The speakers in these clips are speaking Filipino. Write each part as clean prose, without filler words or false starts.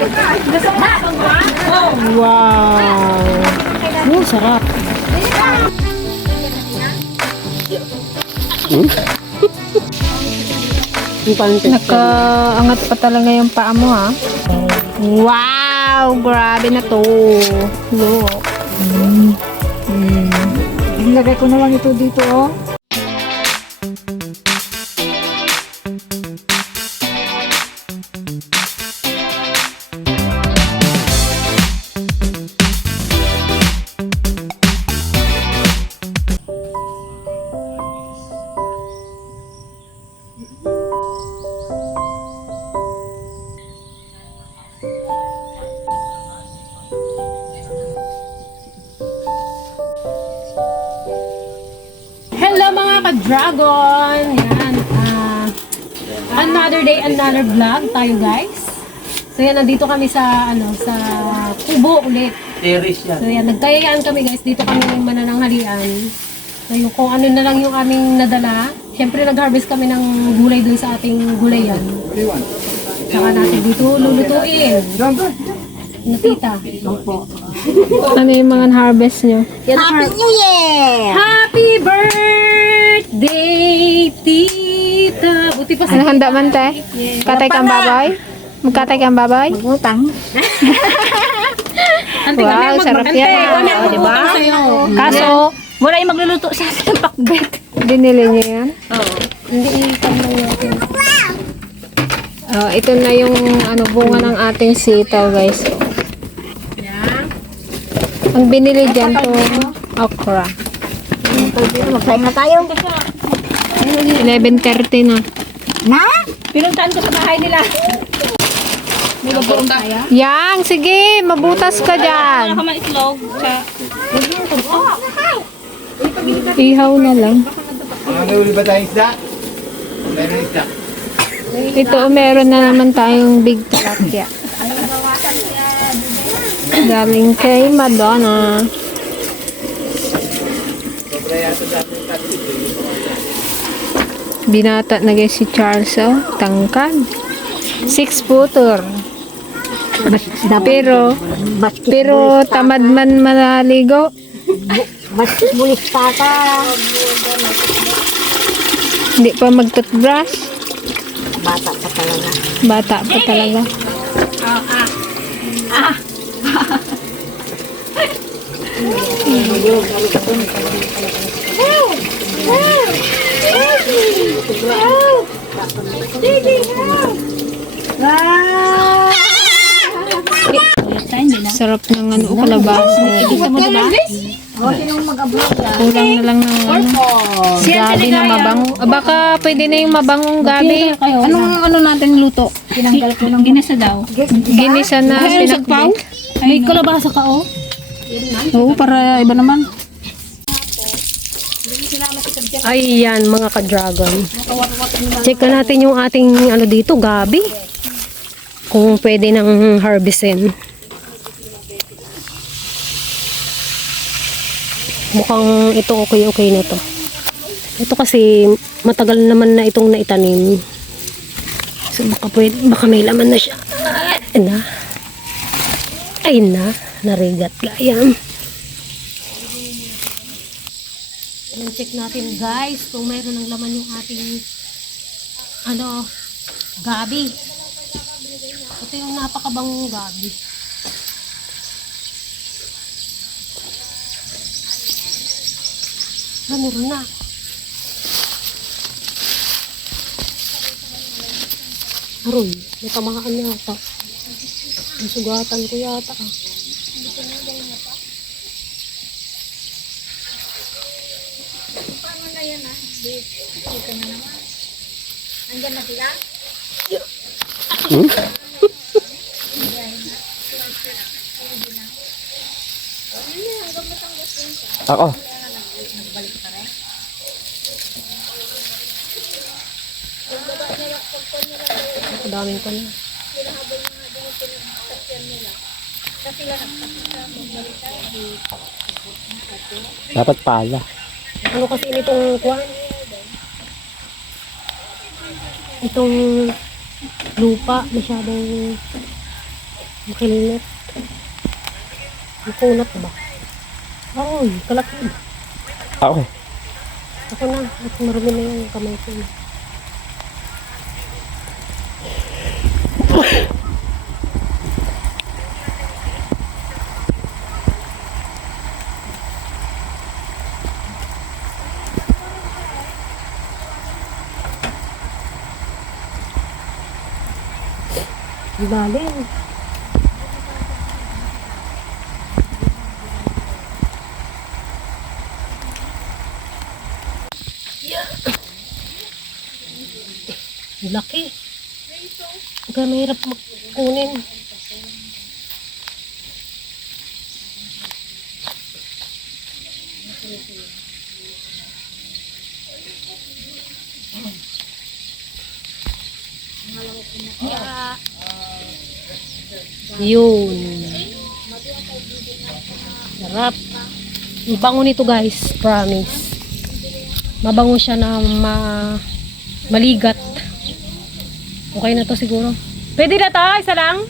Wow! Sarap. Nakaangat pa talaga yung paa mo, ha? Wow! Grabe na to. Look. Ilagay ko na lang ito dito, oh. Hello mga ka-dragon! Yan. Another day, another vlog tayo guys. So yan, nandito kami sa sa Kubo ulit. Terrace yan. So yan, nagkayayaan kami guys. Dito kami manananghalian. So yung kung ano na lang yung aming nadala. Syempre nag-harvest kami ng gulay dun sa ating gulayan. Saka natin dito lulutuin. Natita. Ano yung mga harvest nyo? Happy New Year! Happy birthday, tita! Buti pa Ano handa man, te? Katay kang baboy? Magkatay kang baboy? Magutang. Wow, sarap yan. O, diba? Kaso, wala yung magluluto sa ating pakbet. Binili niyo yan? Hindi ipan lang natin. Ito na yung bunga ng ating sitaw, guys. Ang binili dyan to okra. Magsaing na tayo. 11:30 na. Na? Pinuntahan ko sa bahay nila. May babuong kaya? Yang, sige, mabutas ka dyan. Wala ka itlog. Ihaw na lang. May uli ba tayong isda? Meron isda. Ito, meron na naman tayong big tilapia. Galing kay Madonna. Binata na guys si Charles, oh. Tangkad. 6-footer. Pero tamad man malaligo. Bulis pa ka. Hindi pa mag-toothbrush. Bata pa talaga. Bata pa talaga. Sarap ng kalabasa. Kulang na lang ng gabi na mabango. Baka pwede na yung mabangong gabi. Anong natin luto? Tinanggal ko ng ginisa daw. Ginisa na pinakbit. May kalabasa ka, oh. Oo, para iba naman. Ayan, mga ka-dragon. Check na natin yung ating dito, gabi. Kung pwede nang harvestin. Mukhang ito okay na to. Ito kasi matagal naman na itong naitanim. So baka may laman na siya. Ayun na, narigat gayam. Check natin guys kung mayroon ng laman yung ating gabi. Ito yung napakabangong gabi. Meron na. Aroy, may tamahaan yata. Sugatan ko yata. Paano na yan, Dito na naman. Andyan na sila? Ako. Daming ko na. Dapat pala. Ano kasi nitong kuwan? Itong lupa masyadong Makilinit. Makunat ba? Ay, kalaki. Ako. Ako na. At marumi na yung kamay ko. Lalim. Laki. Kaya mahirap kunin. Yun. Sarap. Ang bango nito guys, promise. Mabango siya na maligat. Okay na to siguro. Pwede na to, isa lang.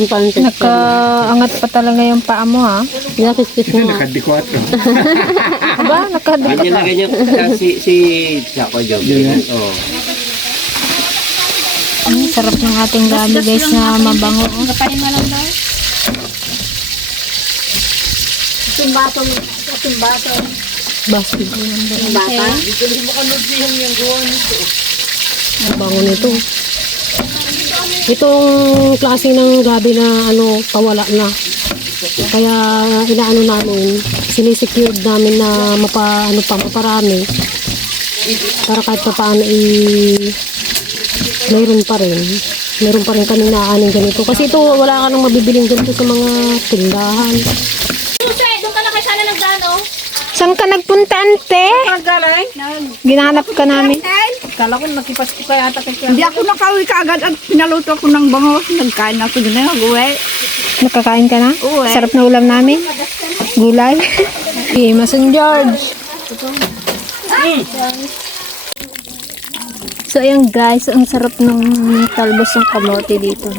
Nakaangat pa talaga yung paa mo ha. Nakadikot. Aba, nakadikit. Ganyan na ganyan. Si Chaco Job. Oo. Ang sarap ng ating gabi guys na mabango. Tumbato. Basket. Bata. Ang bango nito. Itong klase ng gabi na pawala na. Kaya inaano namin, sinisecure namin na maparami. Para kahit pa paano mayroon pa rin. Mayroon pa rin kami naaning ganito. Kasi ito wala ka nang mabibiling ganito sa mga tindahan. Saan ka nagpunta, ante? Galing. Ginanap ka namin. Kala ko nakipas ko kaya ata kay Hindi ako nakauwi kaagad at pinaluto ako ng bangos. Nagkain ako din na uwi. Nakakain ka na? Uwi. Sarap na ulam namin. Gulay. Okay, Mason George. So ayan guys, ang sarap ng talbos ng kamote dito.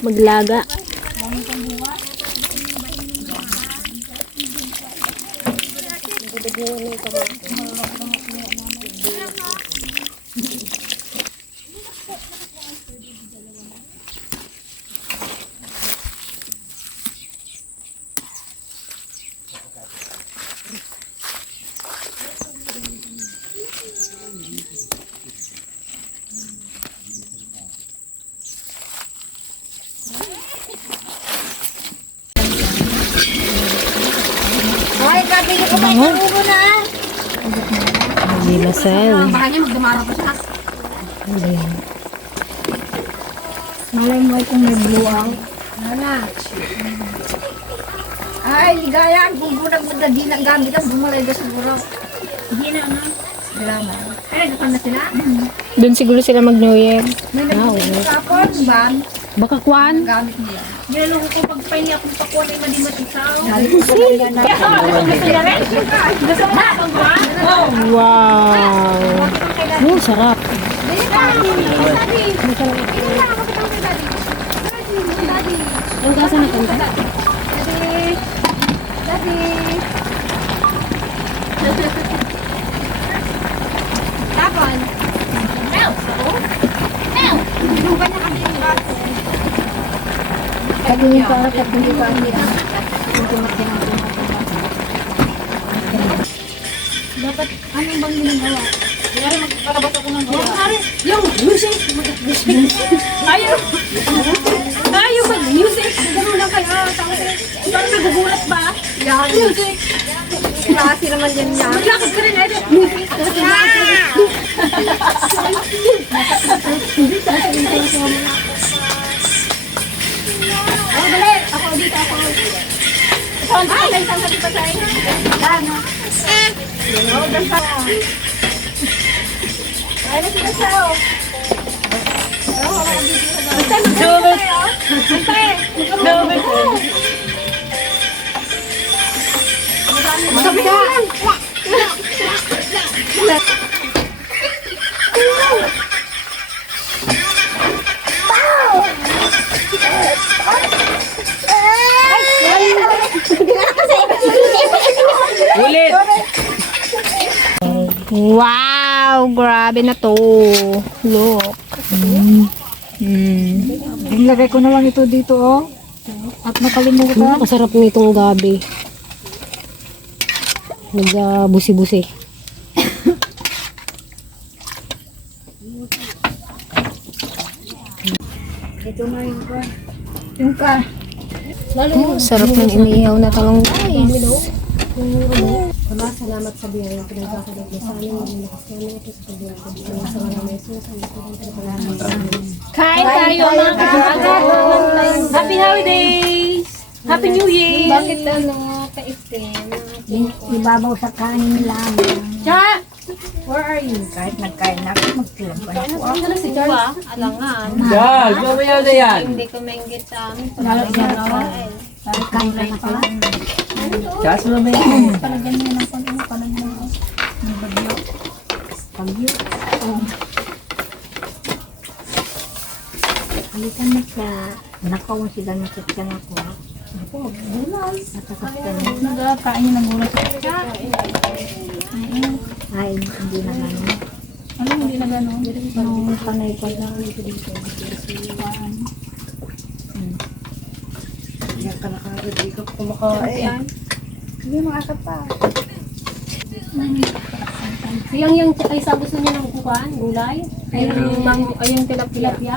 Maglaga. Ay, gabi ko may ubo na. Dilasal. Baka niya magdumara pa siya. Malay mo kung may blue out. Ay, ligaya. Bubunag mo na di lang gamit ang bumalay ka siguro. Hindi na, ano? Salamat. Ay, nagpan na sila? Doon siguro sila mag-New Year. May nagpapit kapon, ban. Baka kwan? Gamit niya. Nilong ko pagpahinga kung pakuha na yung madimatikaw. Wow. Sarap. Ang gasa na kanta. Tapon. Lagi niyo para sa hindi pa niya. Dapat anong bang ginagawa? Kaya magpalabas ako ng gawa. Yung music. Ayaw. Ayaw mag-music. Ganun lang kayo. Parang nagugulat ba? Yan. Music. Klase naman yan niya. Maglakad ka rin. Ayaw. Music. Oh, dali. Ako dito ako. Ay, saan sa dito sa inyo? Ano? Oh, dan pa. Ay, nasa sao. Oh, wala dito sa daw. Basta mag-double. Basta. Double. Ulit! Wow! Grabe na to. Look. Ilagay ko na lang ito dito, oh. At nakalimutan. Masarap nitong gabi. Nagbusi-busi. Ito na yung ka. Yung ka. Oh, sarap ng inihaw na talong guys. Ama, salamat sa biyaya ng pinagkakalit mo sa amin. Maging lakas kami ito sa pagbilang ko dito. Sa mga mesos, ang ito ng pinagkakalit. Kain tayo mga kaagat. Happy holidays! Happy New Year! Bakit ano, kaifin? Ibabaw sa kanin lang. Cha! Where are you? Kahit nagkain na ako, magtilang pa na ako. Ano si Charles? Alangan. Dad, mamaya na yan. Hindi ko maingit sa amin. Kain lang ako. Chas, mamaya. Palagyan niya ng pag-ano, palagyan mo. May bagyo. Bagyo? Oo. Halikan na ka. Nakaw mo sila ng kitchen ako. Ako, gulay. Natakastan mo. Nagkakain niya ng gulay sa kitchen. Ay, hindi na gano'n. Ano, hindi na gano'n? Nung panay pa lang dito dito. Yan ka nakagad, di ka kumakain. Hindi makakap pa. Siyang yung tsaka isa gusto niya ng kukan, gulay. Ay yung tilapia.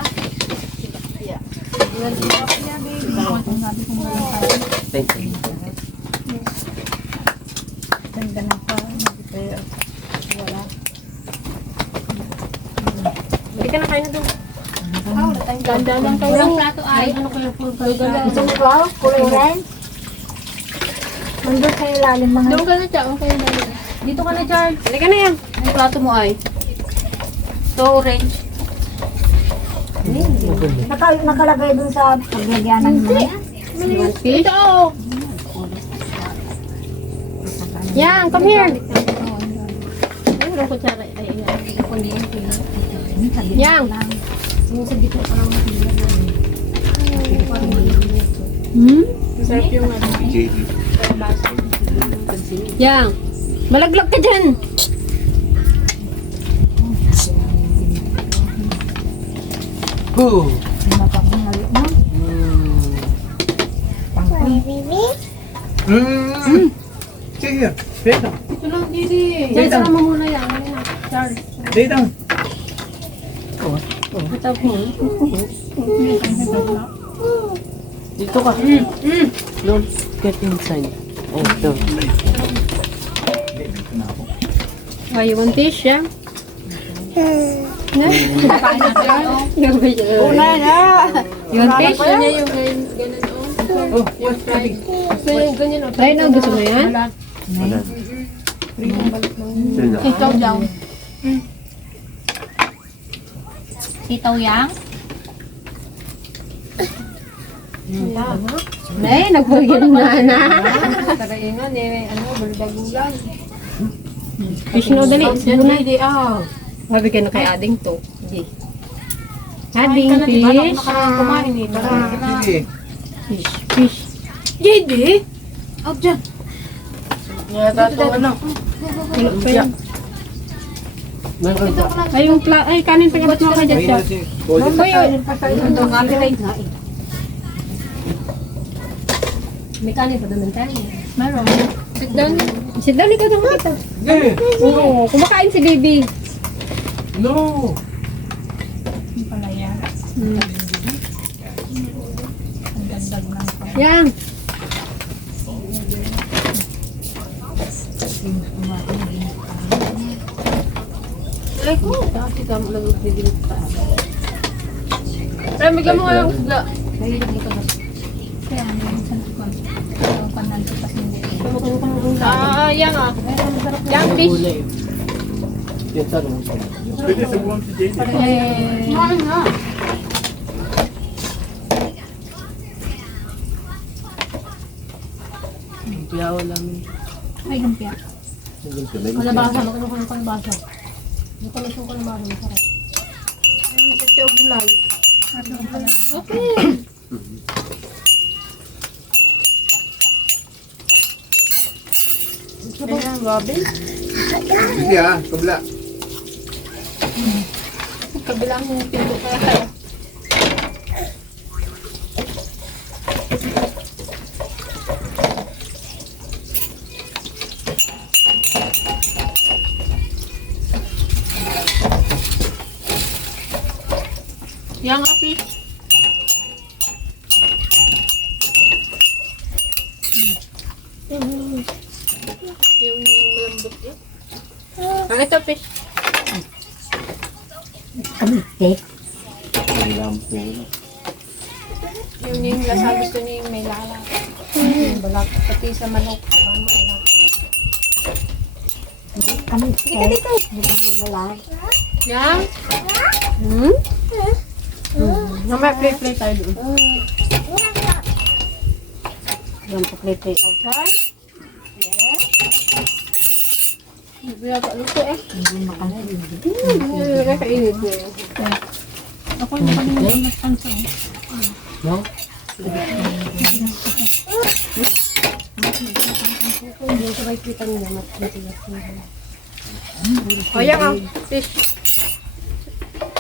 Thank you. Ganda na pa. Wala. Hindi ka na kain na doon. Ganda lang kayo. Walang plato ay, ano ko yung full burger. Gusto mo ba? Kulay red? Nandun sa ilalim mga... Doon ka na siya. Okay na. Dito ka na, Charles. Halika na yan. Ang plato mo ay. Ito orange. Nakalagay dun sa paglagyanan mo. Fish. Yan, come here. Ano ko kutsara? Ay, Yang. yung sa dito pa lang Sarap yung Yang. Malaglag ka dyan. Ooh. Mapapangalit mo. Sige, dito. ito lang, Didi. Charles, sama mo muna yan. Ano na, Charles. Dito. Ito po. Dito ka. Don't get inside. Oh, don't. Oh, you want fish, yeah? Una na! You want fish? Oh, what's that? So, yung ganyan o. Try na, gusto mo yan? Ikaw daw. Itaw yang? Ay, nagbagyan na na. Karaingan eh, ano, balbagulan. Fish no, dali. Muna. Sabi ka na kay Ading to. Hindi. Ading fish. Kumain eh. Sige. Fish. Hindi. Out dyan. Ano? Ay, yung ay, kanin pa kabat mo ka dyan siya. May kanin pa naman tayo. Meron. Sit down. Sit down, ikaw naman kita. Sige. Oo, kumakain si baby. No. Yan. Ay ko, dati ka mo lang nagbibilit pa. Pero bigyan mo nga yung isda. Yan ah. Yan fish. Yan sa room. Pwede sa buwan si Jenny. Piyaw lang. May lumpia. Kalabasa, magkano ka ng kalabasa? May tamis yung kalabasa, masarap. Ito yung gulay. Okay. Ayan, Robin. Sige ah, kabla. Kabilang pinto kaya tayo. Yang api. Yung malambot yun. Ang ito, fish. Ang lampo. Yung lasa gusto niya yung may lala. Yung balat. Pati sa manok. Dito, dito. Yang? Namaya play tayo doon. Yan po, play. Okay. Yes. Hindi yata luto eh. Hindi kainit ko eh. Ako yung kanina mas pansa. No? Hindi ko makikita nila, mas matigas nila. O yan ang fish.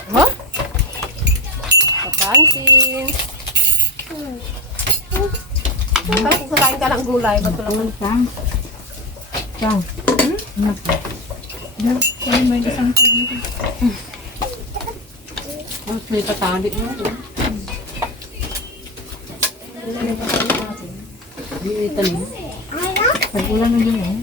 Huh? Papansin. Tapos kakain ka ng gulay, ba't lang May isang may patali mo. pag-ulan na din eh.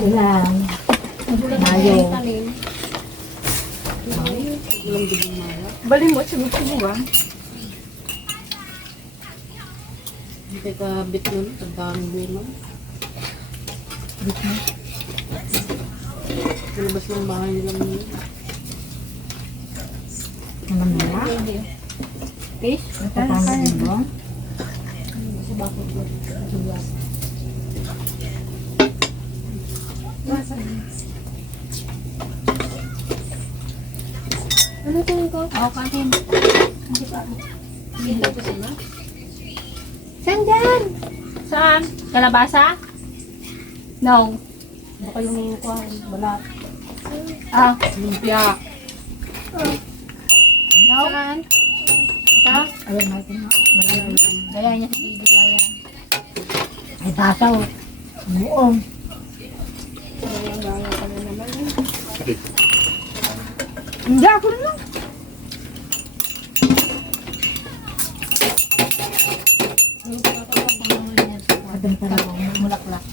Ulan. Mayo. Bali mo, sumugsubugan. Hindi ka bit nun, pagdami mo. Bit mo. Kalabas ng bahay nila mo. Naman nila? Fish? Kapama din ba? Sa bakit mo. Ano tingin ko? Oo, kanin. Dito ko sila. Saan dyan? Saan? Kalabasa? No. Baka yung kuhan, balat. Ah, lumpia. No? Saan? Ito? Ayan, natin nga. Gaya niya si Didi, gaya. Ay, basaw. Buong. Gaya ka na naman. Hindi, ako na lang. Adang talaga, mulaklak.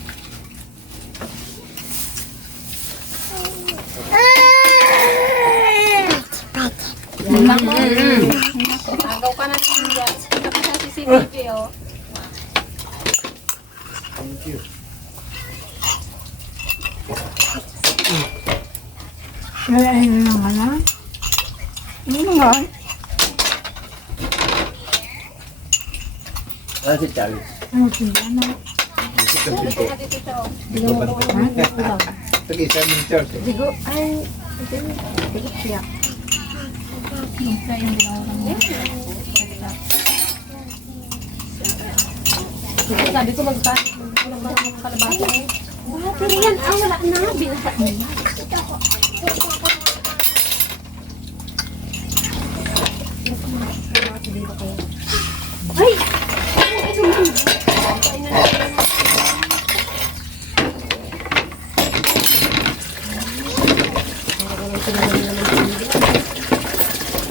Agaw ka na naman dyan. Ito ka sa CCTV, oh. Kaya ayun na nga na. Ano nga? Ah, si Charles. Ano, sila na. Dito na dito siya, oh. Tag-isa ng church. Digo, ay, ito yung digo siya. Sabi ko magkasip ng kalabasa eh. Bakit yan? Ah, wala na. Binasa niya. Ay!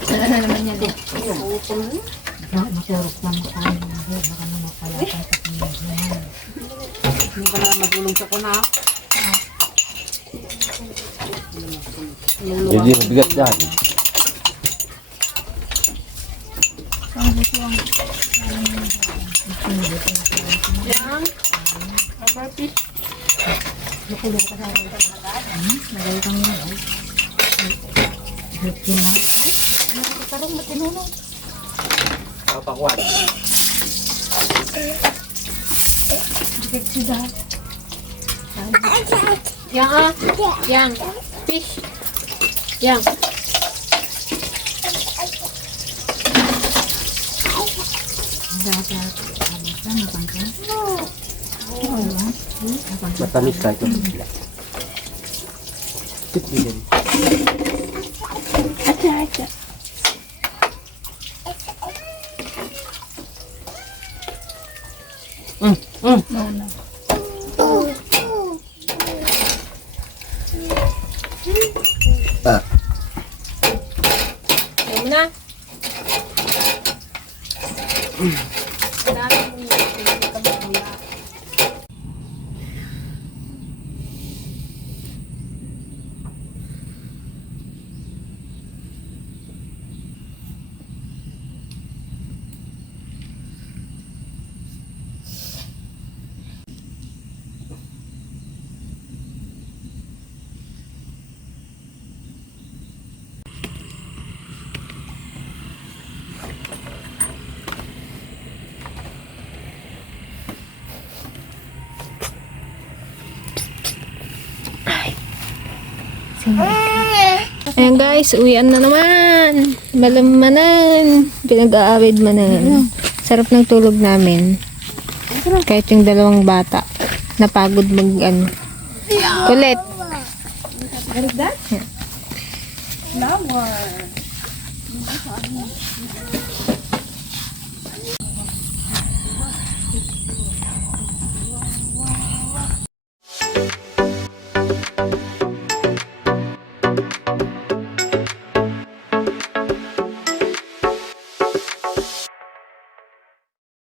Wala na naman yan eh. Maturok lang ako. Baka naman kaya tayo sa pinagyan. Hindi ka na magulong sa kuna. Hindi mabigat yan. Yan. Rubber fish. Magalit ang mga. Hurt yun na. Tarong matinulong. pakuan. Yang ah. Yang. Fish. Yang. Matamis ka ito. Ah. Ayaw mo na. Ayan guys, uwian na naman. Malamanan. Pinag-aarid manan. Sarap ng tulog namin. Kahit yung dalawang bata. Napagod mag ano. Kulit. Flower.